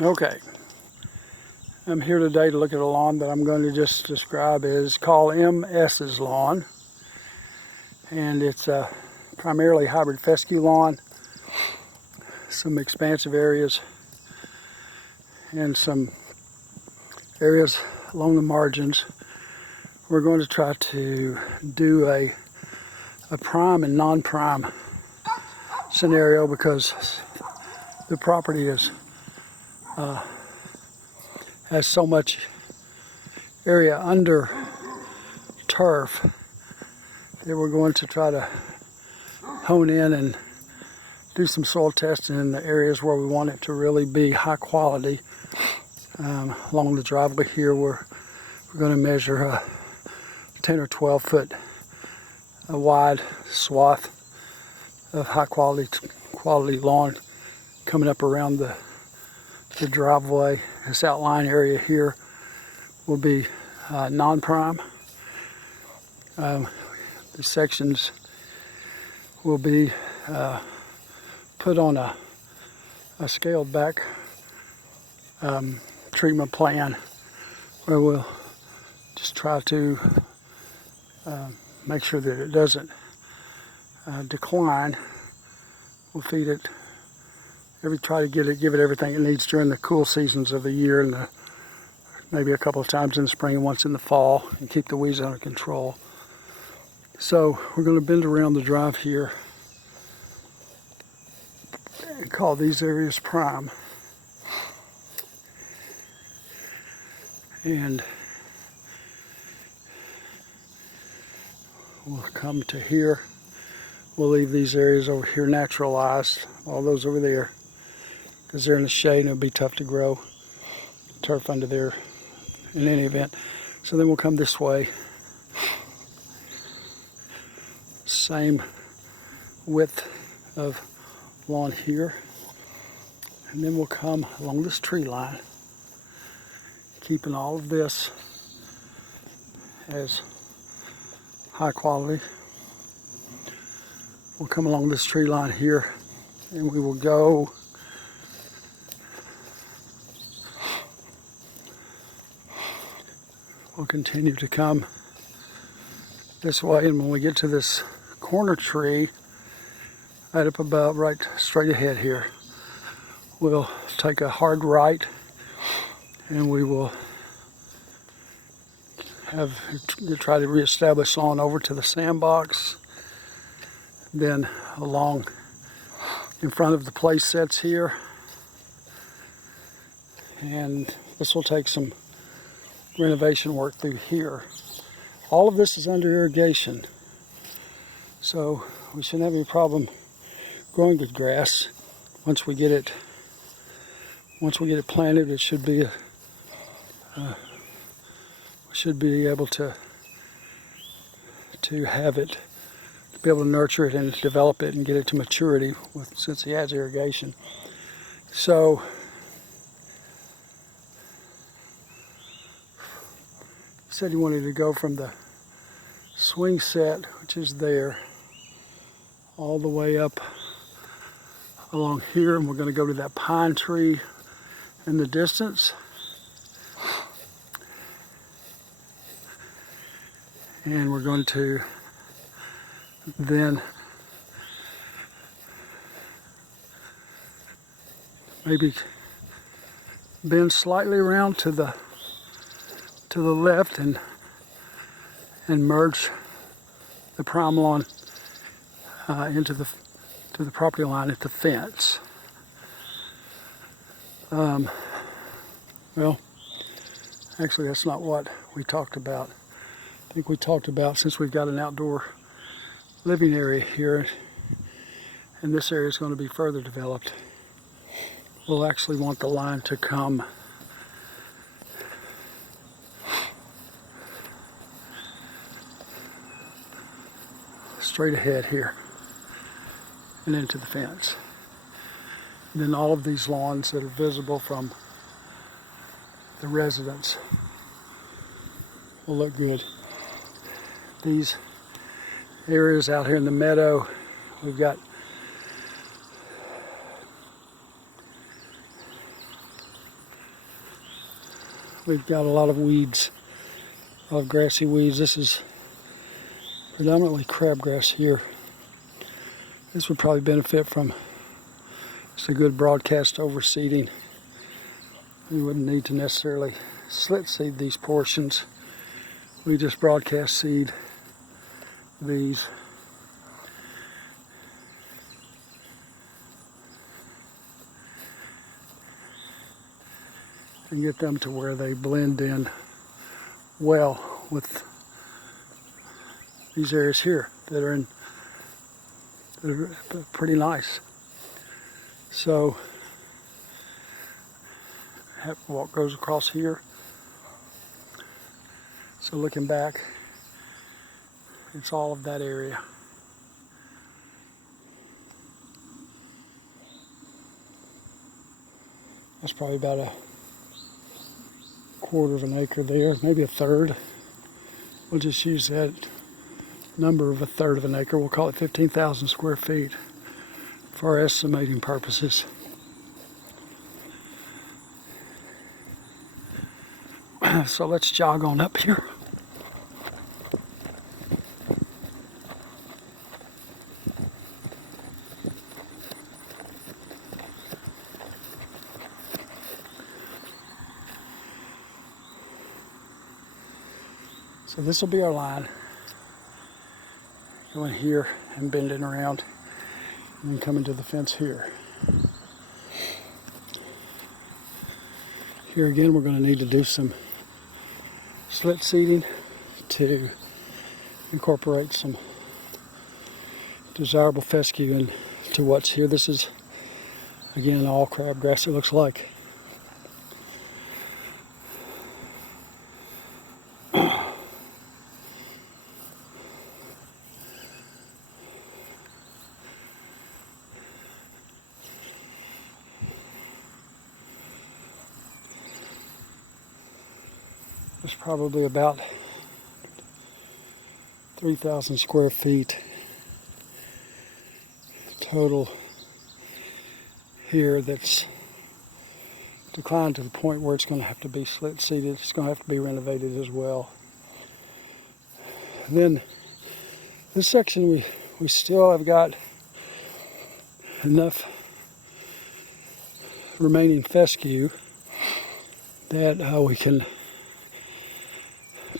Okay, I'm here today to look at a lawn that I'm going to just describe as called MS's lawn. And it's a primarily hybrid fescue lawn, some expansive areas and some areas along the margins. We're going to try to do a prime and non-prime scenario because the property has so much area under turf that we're going to try to hone in and do some soil testing in the areas where we want it to really be high quality. Along the driveway here, we're going to measure a 10 or 12 foot wide swath of high quality lawn coming up around the driveway. This outline area here will be non-prime. The sections will be put on a scaled back treatment plan where we'll just try to make sure that it doesn't decline. We'll feed it try to give it everything it needs during the cool seasons of the year, and maybe a couple of times in the spring and once in the fall, and keep the weeds under control. So we're going to bend around the drive here and call these areas prime. And we'll come to here. We'll leave these areas over here naturalized, all those over there, because they're in the shade and it'll be tough to grow turf under there in any event. So then we'll come this way. Same width of lawn here. And then we'll come along this tree line, keeping all of this as high quality. We'll come along this tree line here and we will go we'll continue to come this way, and when we get to this corner tree right up about right straight ahead here, we'll take a hard right and we will try to reestablish lawn over to the sandbox. Then along in front of the place sets here, and this will take some renovation work through here. All of this is under irrigation, so we shouldn't have any problem growing good grass. Once we get it planted, it should be we should be able to have it, to be able to nurture it and develop it and get it to maturity since he has irrigation. So he said he wanted to go from the swing set, which is there, all the way up along here, and we're going to go to that pine tree in the distance. And we're going to then maybe bend slightly around to the left and merge the prime lawn into the property line at the fence. Well, actually that's not what we talked about. I think we talked about, since we've got an outdoor living area here and this area is going to be further developed, we'll actually want the line to come straight ahead here and into the fence. And then all of these lawns that are visible from the residence will look good. These areas out here in the meadow, we've got we've got a lot of weeds, a lot of grassy weeds. This is predominantly crabgrass here. This would probably benefit from just a good broadcast overseeding. We wouldn't need to necessarily slit seed these portions. We just broadcast seed these. And get them to where they blend in well with these areas here that are pretty nice. So walk goes across here. So looking back, it's all of that area. That's probably about a quarter of an acre there, maybe a third. We'll just use that number of a third of an acre. We'll call it 15,000 square feet for our estimating purposes. So let's jog on up here. So this will be our line. Going here and bending around and then coming to the fence here. Here again, we're going to need to do some slit seeding to incorporate some desirable fescue into what's here. This is, again, all crabgrass, it looks like. It's probably about 3,000 square feet total here that's declined to the point where it's going to have to be slit seeded. It's going to have to be renovated as well. And then this section we still have got enough remaining fescue that we can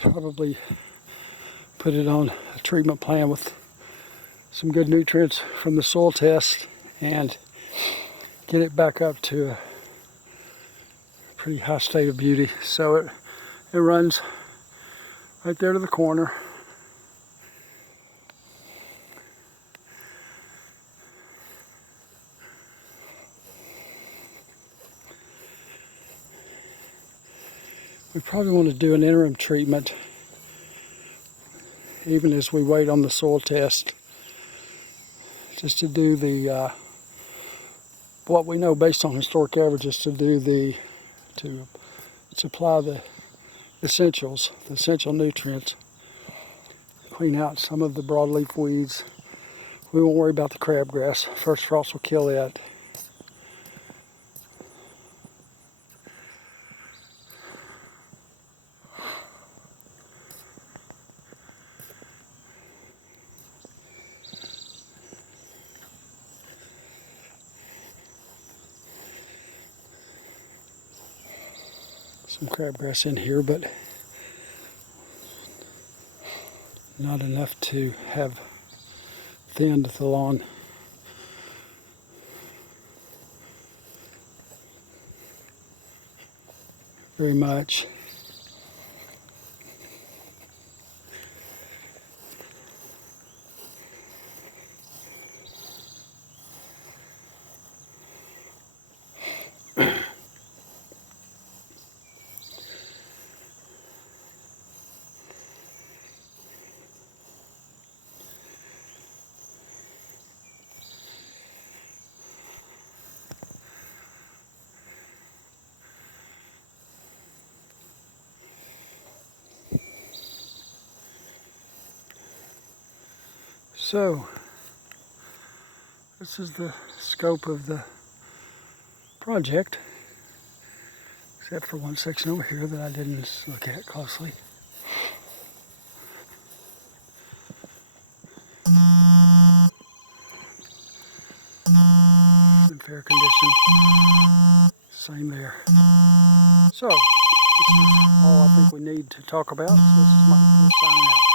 probably put it on a treatment plan with some good nutrients from the soil test and get it back up to a pretty high state of beauty. So it runs right there to the corner. We probably want to do an interim treatment even as we wait on the soil test, just to do the what we know based on historic averages, to supply the essentials, the essential nutrients, clean out some of the broadleaf weeds. We won't worry about the crabgrass. First frost will kill that. Some crabgrass in here, but not enough to have thinned the lawn. Very much. So, this is the scope of the project. Except for one section over here that I didn't look at closely. In fair condition. Same there. So, this is all I think we need to talk about. So this is Mike signing out.